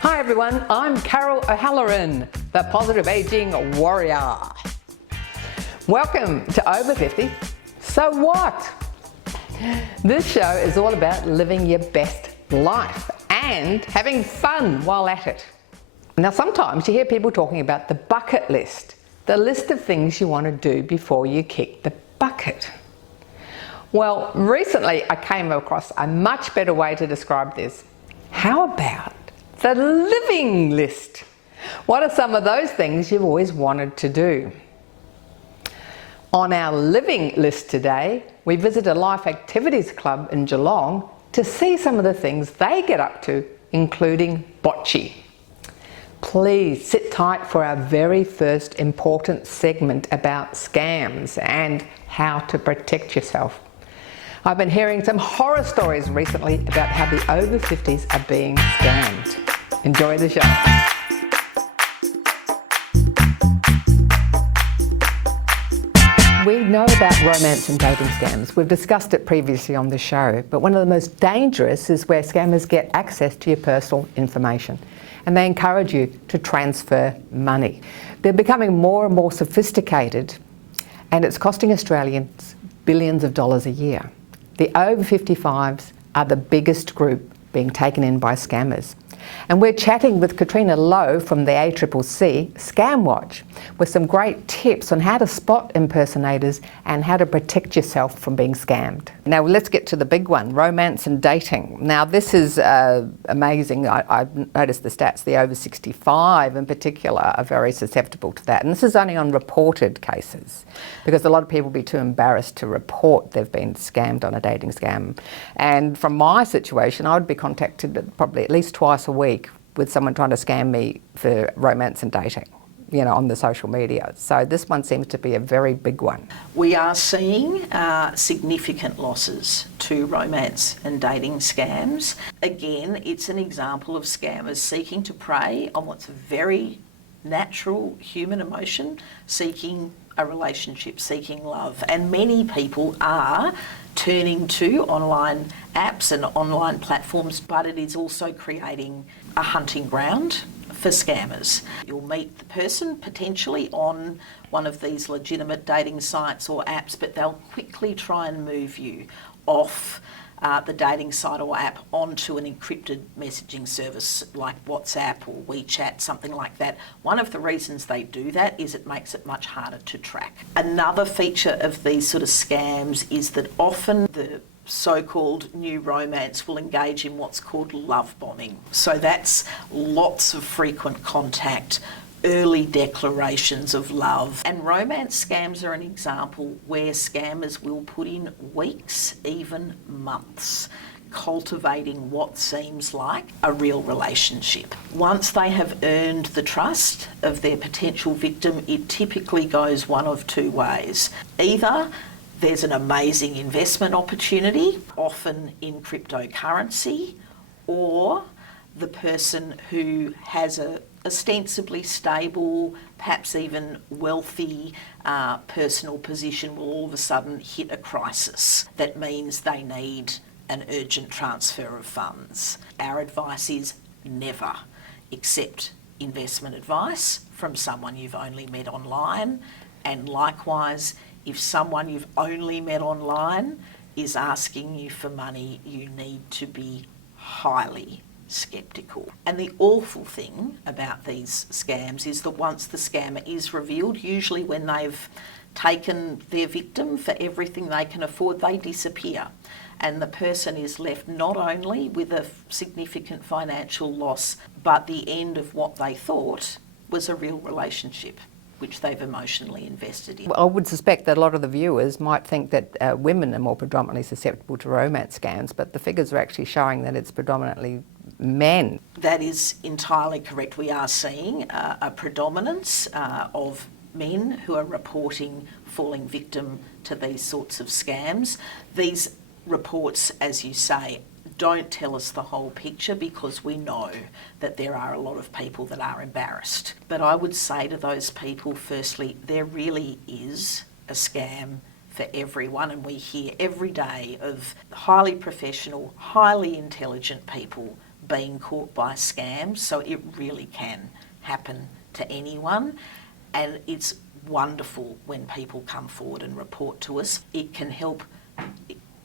Hi everyone, I'm Carol O'Halloran, the Positive Aging Warrior. Welcome to Over 50. So what? This show is all about living your best life and having fun while at it. Now sometimes you hear people talking about the bucket list, the list of things you want to do before you kick the bucket. Well, recently I came across a much better way to describe this. How about the living list? What are some of those things you've always wanted to do? On our living list today, we visit a life activities club in Geelong to see some of the things they get up to, including bocce. Please sit tight for our very first important segment about scams and how to protect yourself. I've been hearing some horror stories recently about how the over 50s are being scammed. Enjoy the show. We know about romance and dating scams. We've discussed it previously on the show, but one of the most dangerous is where scammers get access to your personal information and they encourage you to transfer money. They're becoming more and more sophisticated and it's costing Australians billions of dollars a year. The over 55s are the biggest group being taken in by scammers. And we're chatting with Catriona Lowe from the ACCC Scamwatch with some great tips on how to spot impersonators and how to protect yourself from being scammed. Now let's get to the big one, romance and dating. Now this is amazing. I've noticed the stats, the over 65 in particular are very susceptible to that. And this is only on reported cases because a lot of people will be too embarrassed to report they've been scammed on a dating scam. And from my situation, I would be contacted probably at least twice a week with someone trying to scam me for romance and dating, you know, on the social media. So this one seems to be a very big one. We are seeing significant losses to romance and dating scams. Again, it's an example of scammers seeking to prey on what's a very natural human emotion, seeking a relationship, seeking love. And many people are turning to online apps and online platforms, but it is also creating a hunting ground for scammers. You'll meet the person potentially on one of these legitimate dating sites or apps, but they'll quickly try and move you off the dating site or app onto an encrypted messaging service like WhatsApp or WeChat, something like that. One of the reasons they do that is it makes it much harder to track. Another feature of these sort of scams is that often the so-called new romance will engage in what's called love bombing. So that's lots of frequent contact, early declarations of love. And romance scams are an example where scammers will put in weeks, even months, cultivating what seems like a real relationship. Once they have earned the trust of their potential victim, it typically goes one of two ways. Either there's an amazing investment opportunity, often in cryptocurrency, or the person who has a ostensibly stable, perhaps even wealthy personal position will all of a sudden hit a crisis. That means they need an urgent transfer of funds. Our advice is never accept investment advice from someone you've only met online, and likewise, if someone you've only met online is asking you for money, you need to be highly sceptical. And the awful thing about these scams is that once the scammer is revealed, usually when they've taken their victim for everything they can afford, they disappear. And the person is left not only with a significant financial loss, but the end of what they thought was a real relationship. which they've emotionally invested in. Well, I would suspect that a lot of the viewers might think that women are more predominantly susceptible to romance scams, but the figures are actually showing that it's predominantly men. That is entirely correct. We are seeing a predominance of men who are reporting falling victim to these sorts of scams. These reports, as you say, don't tell us the whole picture because we know that there are a lot of people that are embarrassed. But I would say to those people, firstly, there really is a scam for everyone, and we hear every day of highly professional, highly intelligent people being caught by scams, so it really can happen to anyone, and it's wonderful when people come forward and report to us. It can help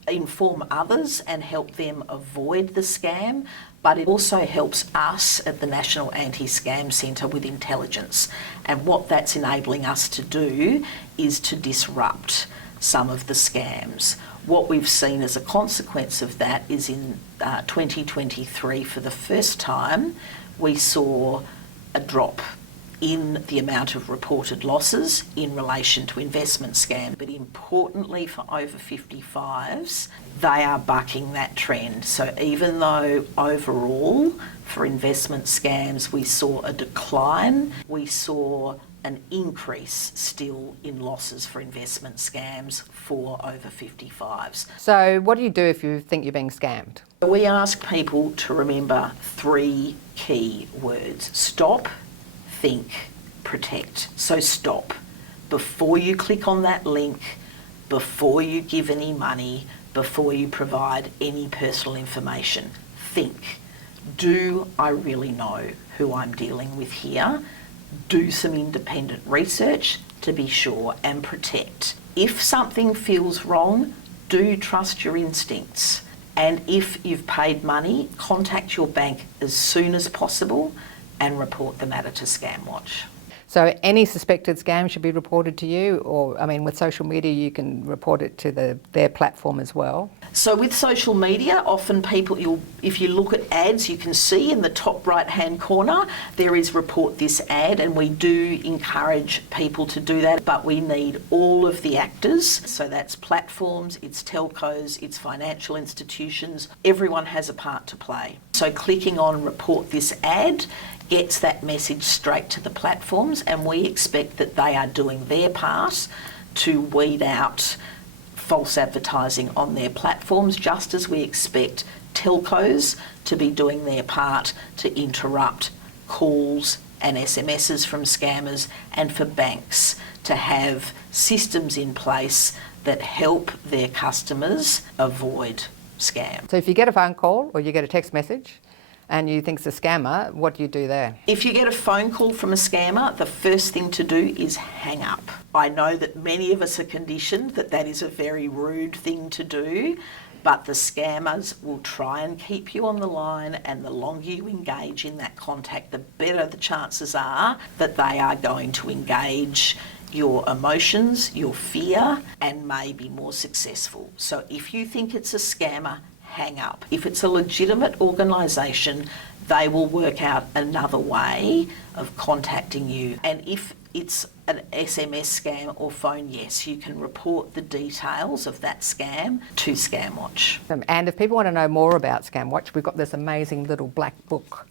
inform others and help them avoid the scam, but it also helps us at the National Anti-Scam Centre with intelligence. And what that's enabling us to do is to disrupt some of the scams. What we've seen as a consequence of that is in 2023, for the first time, we saw a drop in the amount of reported losses in relation to investment scams. But importantly for over 55s, they are bucking that trend. So even though overall for investment scams we saw a decline, we saw an increase still in losses for investment scams for over 55s. So what do you do if you think you're being scammed? We ask people to remember 3 key words: stop, think, protect. So stop. Before you click on that link, before you give any money, before you provide any personal information, think. Do I really know who I'm dealing with here? Do some independent research to be sure, and protect. If something feels wrong, do trust your instincts. And if you've paid money, contact your bank as soon as possible and report the matter to Scamwatch. So any suspected scam should be reported to you, or I mean with social media you can report it to their platform as well? So with social media, often people, if you look at ads, you can see in the top right hand corner there is report this ad, and we do encourage people to do that, but we need all of the actors. So that's platforms, it's telcos, it's financial institutions, everyone has a part to play. So clicking on report this ad gets that message straight to the platforms, and we expect that they are doing their part to weed out false advertising on their platforms, just as we expect telcos to be doing their part to interrupt calls and SMSs from scammers, and for banks to have systems in place that help their customers avoid scam. So if you get a phone call or you get a text message and you think it's a scammer, what do you do there? If you get a phone call from a scammer, the first thing to do is hang up. I know that many of us are conditioned that that is a very rude thing to do, but the scammers will try and keep you on the line, and the longer you engage in that contact, the better the chances are that they are going to engage your emotions, your fear, and may be more successful. So if you think it's a scammer, hang up. If it's a legitimate organisation, they will work out another way of contacting you. And if it's an SMS scam or phone, yes, you can report the details of that scam to Scamwatch. And if people want to know more about Scamwatch, we've got this amazing little black book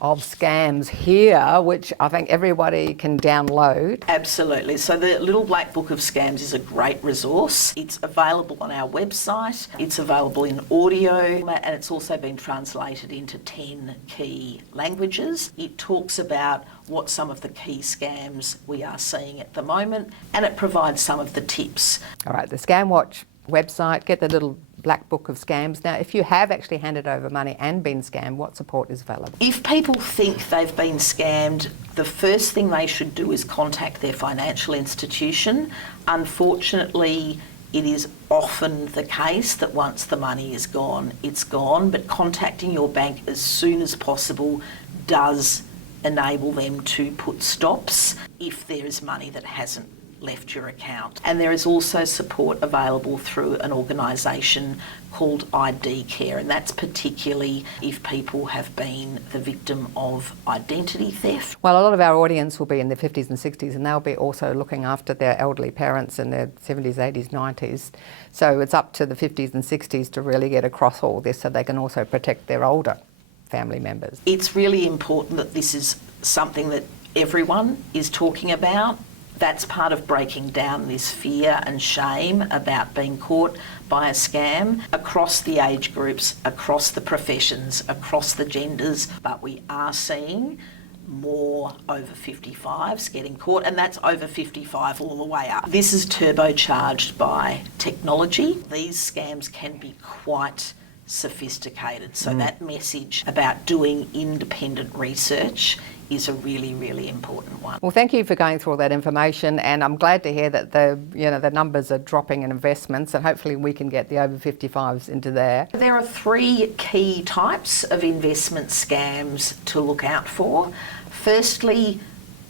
of scams here, which I think everybody can download. Absolutely. So the Little Black Book of Scams is a great resource. It's available on our website. It's available in audio, and it's also been translated into 10 key languages. It talks about what some of the key scams we are seeing at the moment, and it provides some of the tips. All right, the Scamwatch website, get the little black book of scams. Now, if you have actually handed over money and been scammed, what support is available? If people think they've been scammed, the first thing they should do is contact their financial institution. Unfortunately, it is often the case that once the money is gone, it's gone, but contacting your bank as soon as possible does enable them to put stops if there is money that hasn't left your account. And there is also support available through an organisation called ID Care, and that's particularly if people have been the victim of identity theft. Well, a lot of our audience will be in their 50s and 60s, and they'll be also looking after their elderly parents in their 70s, 80s, 90s. So it's up to the 50s and 60s to really get across all this so they can also protect their older family members. It's really important that this is something that everyone is talking about. That's part of breaking down this fear and shame about being caught by a scam across the age groups, across the professions, across the genders. But we are seeing more over 55s getting caught, and that's over 55 all the way up. This is turbocharged by technology. These scams can be quite sophisticated. So that message about doing independent research is a really, really important one. Well, thank you for going through all that information, and I'm glad to hear that the numbers are dropping in investments, and hopefully we can get the over 55s into there. There are three key types of investment scams to look out for. Firstly,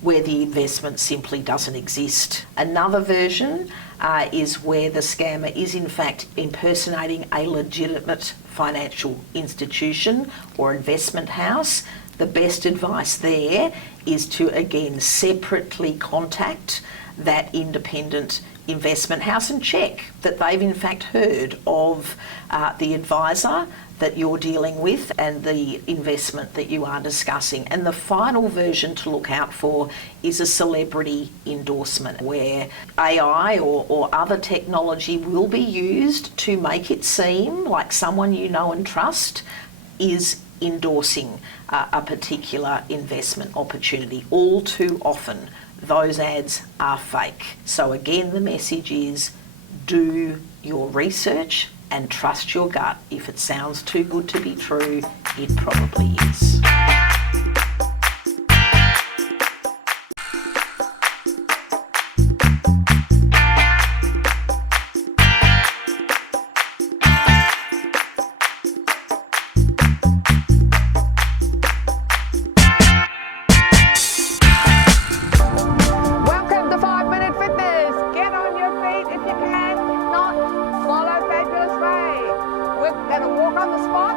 where the investment simply doesn't exist. Another version is where the scammer is in fact impersonating a legitimate financial institution or investment house. The best advice there is to again separately contact that independent investment house and check that they've in fact heard of the advisor that you're dealing with and the investment that you are discussing. And the final version to look out for is a celebrity endorsement, where AI or other technology will be used to make it seem like someone you know and trust is endorsing a particular investment opportunity. All too often, those ads are fake. So again, the message is do your research and trust your gut. If it sounds too good to be true, it probably is. Welcome to 5 Minute Fitness. Get on your feet if you can. If not, follow fabulous way. We're going to walk on the spot.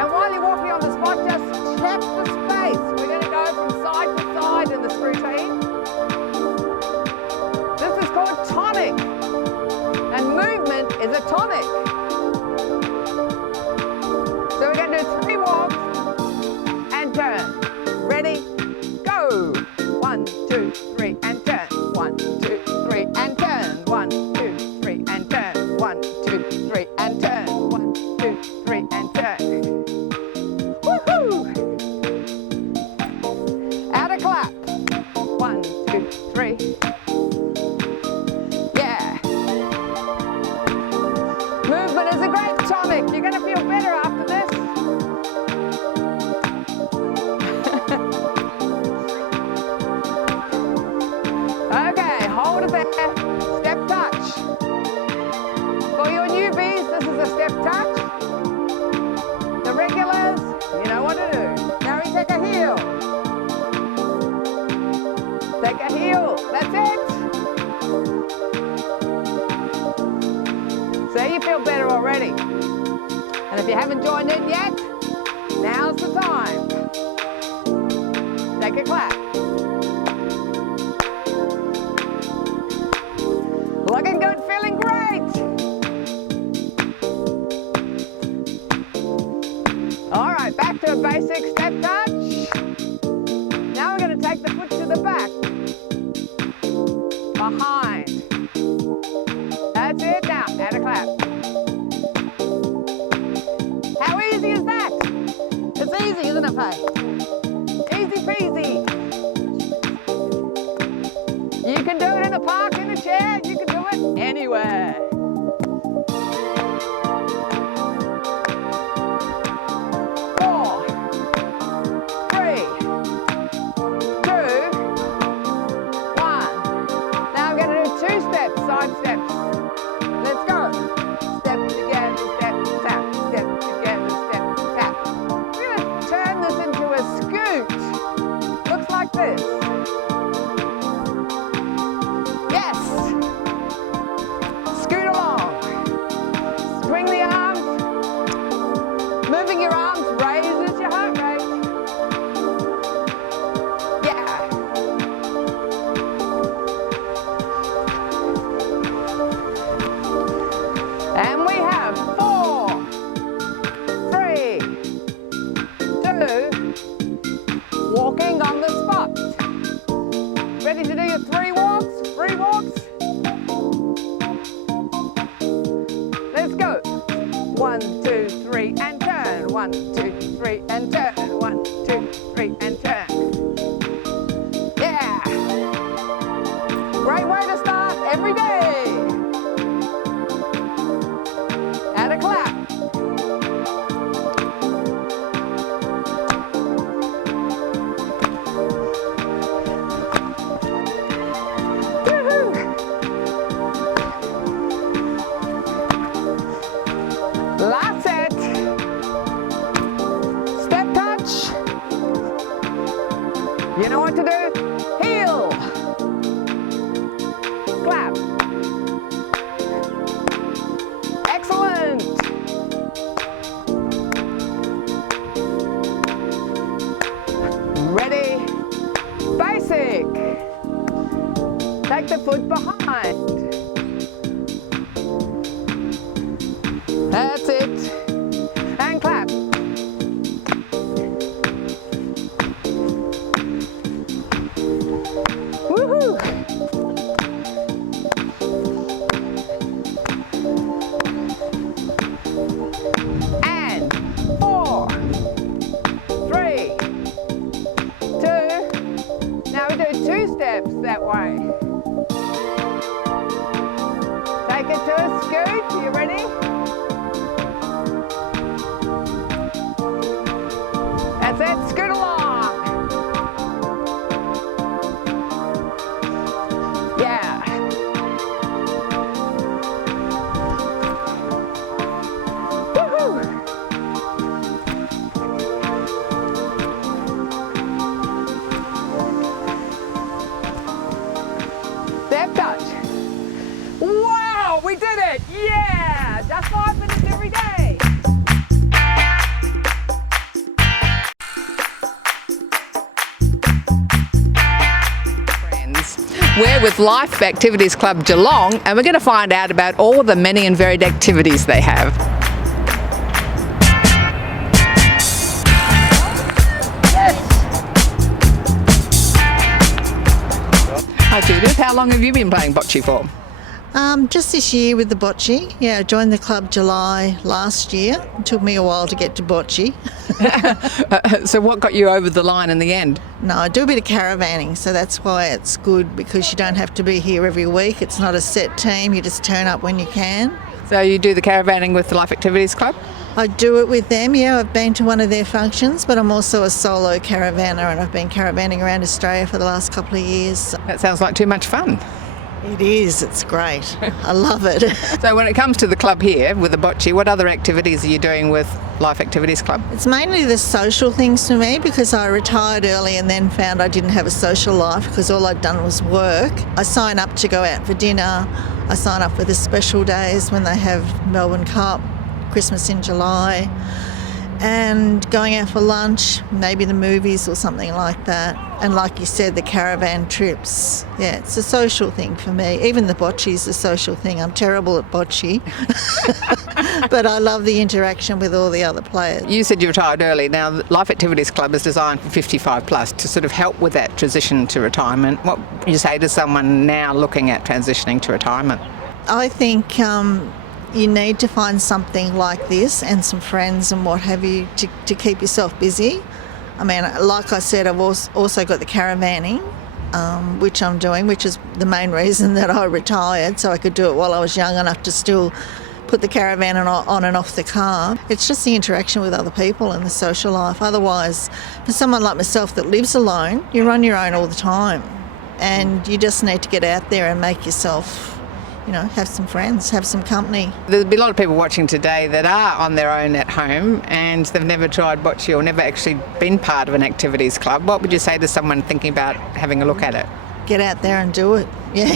And while you're walking on the spot, just check the space. We're going to go from side to side in this routine. This is called tonic. And movement is a tonic. So we're going to do 3 walks and turn. Ready? Go! 1, 2, 3, and turn. 1, 2, 3, and turn. 1, 2, 3, and turn. 1, 2, 3, and turn. 1, 2, 3, and turn. Woohoo! Add a clap. 1, 2, 3. Yeah. Movement is a great tonic. You're going to feel better after this. Okay, hold it there. Step touch. For your newbies, this is a step touch. The regulars, you know what to do. Now we take a heel. Take a heel. That's it. So you feel better already. And if you haven't joined in yet, now's the time. Take a clap. Looking good, feeling great. All right, back to a basic step touch. Now we're going to take the foot to the back. Behind. That's it. Now, add a clap. How easy is that? It's easy, isn't it, Faye? Easy peasy. You can do it in the park, in a chair. You can do it anywhere. Four, 3, 2, 1. Now we're going to do 2 steps, side steps. Let's go. Step together, step, tap. Step together, step, tap. We're going to turn this into a scoot. Looks like this. 1, 2, 3, and turn. 1, 2, 3, and turn. Yeah! Great way to start every day. And a clap. Last set. Step touch. You know what to do? Heel. Clap. Excellent. Ready. Basic. Take the foot behind. That's it. And clap. Woohoo! And 4, 3, 2. Now we do 2 steps that way. Take it to a scoot. You ready? That's it, scoot along. Yeah. Woohoo! Step touch. Wow, we did it! Yeah! Just 5 minutes every day. We're with Life Activities Club Geelong, and we're going to find out about all the many and varied activities they have. Yes. Hi Judith, how long have you been playing bocce for? Just this year with the bocce. Yeah, I joined the club July last year. It took me a while to get to bocce. So what got you over the line in the end? No, I do a bit of caravanning, so that's why it's good, because you don't have to be here every week. It's not a set team, you just turn up when you can. So you do the caravanning with the Life Activities Club? I do it with them, yeah. I've been to one of their functions, but I'm also a solo caravanner, and I've been caravanning around Australia for the last couple of years. That sounds like too much fun. It is, it's great. I love it. So when it comes to the club here with the bocce, what other activities are you doing with Life Activities Club? It's mainly the social things for me, because I retired early and then found I didn't have a social life because all I'd done was work. I sign up to go out for dinner. I sign up for the special days when they have Melbourne Cup, Christmas in July, and going out for lunch, maybe the movies or something like that. And like you said, the caravan trips. Yeah, it's a social thing for me. Even the bocce is a social thing. I'm terrible at bocce, but I love the interaction with all the other players. You said you retired early. Now, the Life Activities Club is designed for 55 plus to sort of help with that transition to retirement. What would you say to someone now looking at transitioning to retirement? I think you need to find something like this and some friends and what have you to keep yourself busy. I mean, like I said, I've also got the caravanning, which I'm doing, which is the main reason that I retired, so I could do it while I was young enough to still put the caravan on and off the car. It's just the interaction with other people and the social life. Otherwise, for someone like myself that lives alone, you're on your own all the time, and you just need to get out there and make yourself, have some friends, have some company. There'll be a lot of people watching today that are on their own at home and they've never tried bocce or never actually been part of an activities club. What would you say to someone thinking about having a look at it? Get out there and do it. Yeah,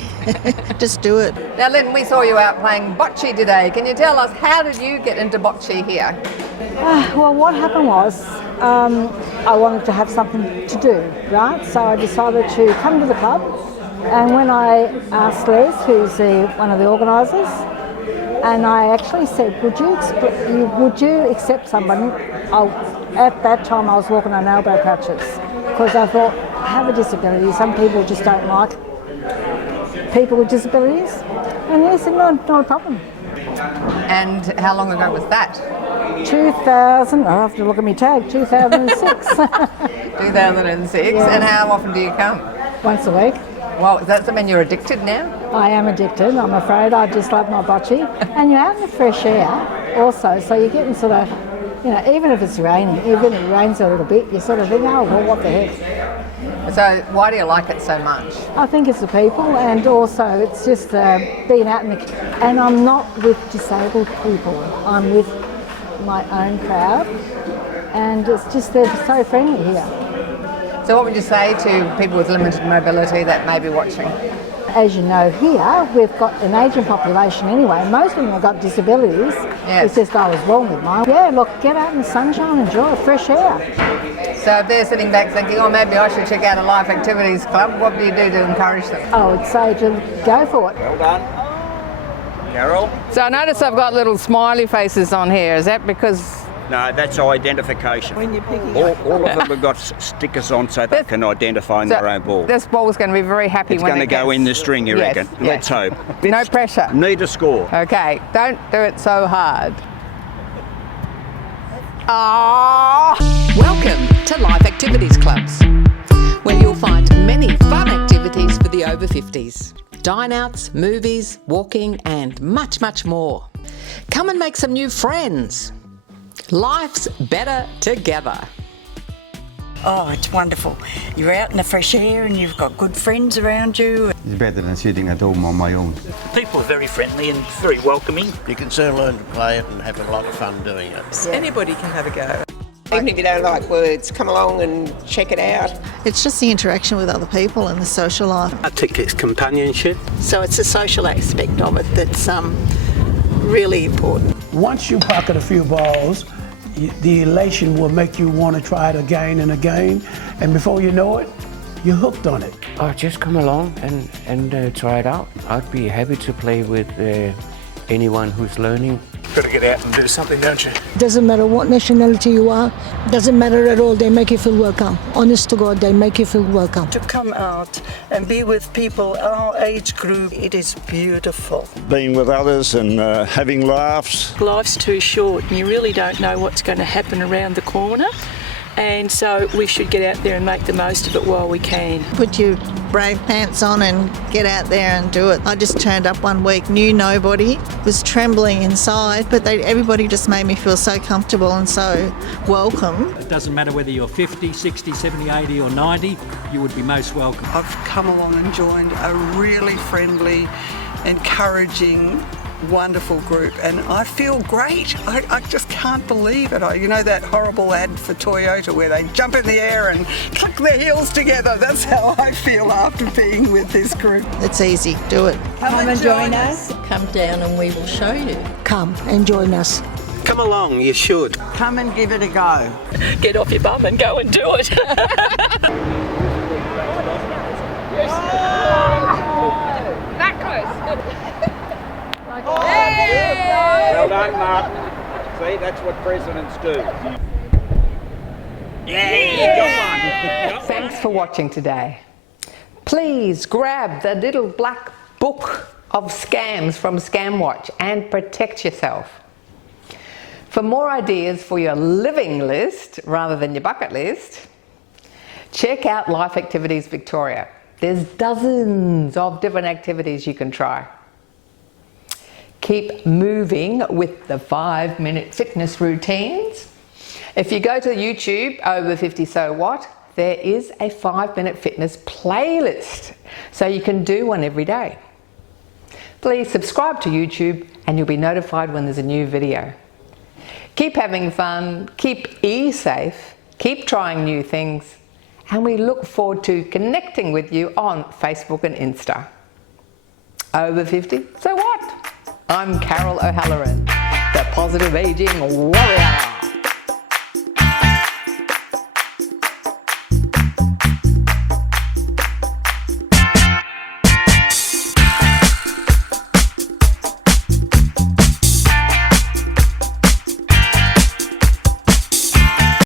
just do it. Now, Lynn, we saw you out playing bocce today. Can you tell us, how did you get into bocce here? Well, what happened was I wanted to have something to do, right? So I decided to come to the club. And when I asked Les, who's one of the organisers, and I actually said, would you accept someone? At that time I was walking on elbow crutches, because I thought, I have a disability. Some people just don't like people with disabilities. And he said, no, not a problem. And how long ago was that? 2000, I'll have to look at my tag, 2006. 2006. And how often do you come? Once a week. Well, does that mean you're addicted now? I am addicted, I'm afraid. I just love my bocce. And you're out in the fresh air also, so you're getting sort of, you know, even if it's raining, even if it rains a little bit, you sort of think, oh, well, what the heck. So why do you like it so much? I think it's the people, and also it's just being out in the... And I'm not with disabled people, I'm with my own crowd, and it's just, they're so friendly here. So what would you say to people with limited mobility that may be watching? As you know, here we've got an ageing population anyway. Most of them have got disabilities. Yes. It's just I was born with mine. Yeah, look, get out in the sunshine, enjoy fresh air. So if they're sitting back thinking, oh, maybe I should check out a Life Activities Club, what do you do to encourage them? I would say to go for it. Well done. Carol? So I notice I've got little smiley faces on here. Is that because... No, that's identification. When you're picking all of them have got stickers on so they can identify in their own ball. This ball's going to be very happy It's when going to go in the string, you reckon? Yes. Let's hope. No pressure. Need a score. Okay, don't do it so hard. Ah! Welcome to Life Activities Clubs, where you'll find many fun activities for the over 50s. Dine-outs, movies, walking and much, much more. Come and make some new friends. Life's better together. Oh, it's wonderful. You're out in the fresh air and you've got good friends around you. It's better than sitting at home on my own. People are very friendly and very welcoming. You can soon learn to play it and have a lot of fun doing it. Anybody can have a go. Even if you don't like words, come along and check it out. It's just the interaction with other people and the social life. I think it's companionship. So it's the social aspect of it that's really important. Once you pocket a few balls, the elation will make you want to try it again and again, and before you know it, you're hooked on it. Oh, just come along and try it out. I'd be happy to play with anyone who's learning. Got to get out and do something, don't you? Doesn't matter what nationality you are, doesn't matter at all, they make you feel welcome. Honest to God, they make you feel welcome. To come out and be with people our age group, it is beautiful. Being with others and having laughs. Life's too short and you really don't know what's going to happen around the corner. And so we should get out there and make the most of it while we can. Put your brave pants on and get out there and do it. I just turned up one week, knew nobody, was trembling inside, but everybody just made me feel so comfortable and so welcome. It doesn't matter whether you're 50, 60, 70, 80 or 90, you would be most welcome. I've come along and joined a really friendly, encouraging, wonderful group and I feel great. I just can't believe it. You know that horrible ad for Toyota where they jump in the air and click their heels together? That's how I feel after being with this group. It's easy, do it. Come and join us. Come down and we will show you. Come and join us. Come along, you should. Come and give it a go. Get off your bum and go and do it. That close. Well done, Mark. See, that's what presidents do. Yeah. Thanks for watching today. Please grab the little black book of scams from Scamwatch and protect yourself. For more ideas for your living list rather than your bucket list, check out Life Activities Victoria. There's dozens of different activities you can try. Keep moving with the 5-minute fitness routines. If you go to YouTube, Over 50 So What, there is a 5-minute fitness playlist, so you can do one every day. Please subscribe to YouTube and you'll be notified when there's a new video. Keep having fun, keep safe, keep trying new things, and we look forward to connecting with you on Facebook and Insta. Over 50, so what? I'm Carol O'Halloran, the Positive Aging Warrior.